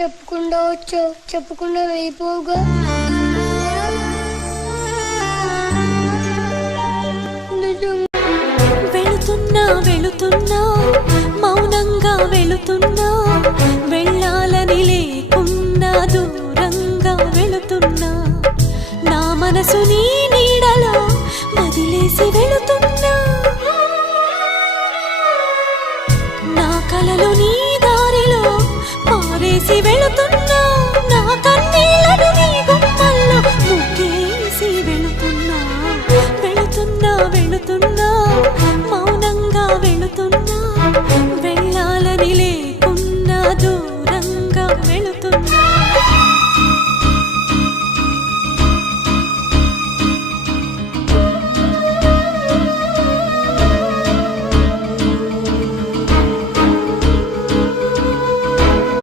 చెప్పకుండా వచ్చావు చెప్పకుండా వెళ్ళిపోవుగా వెళుతున్నా వెళుతున్నా మౌనంగా వెళుతున్నా వెళ్ళాలని లేకుండా దూరంగా వెళుతున్నా. నా మనసు నీ నీడలో వదిలేసి వెళుతున్నా. నా కలలోని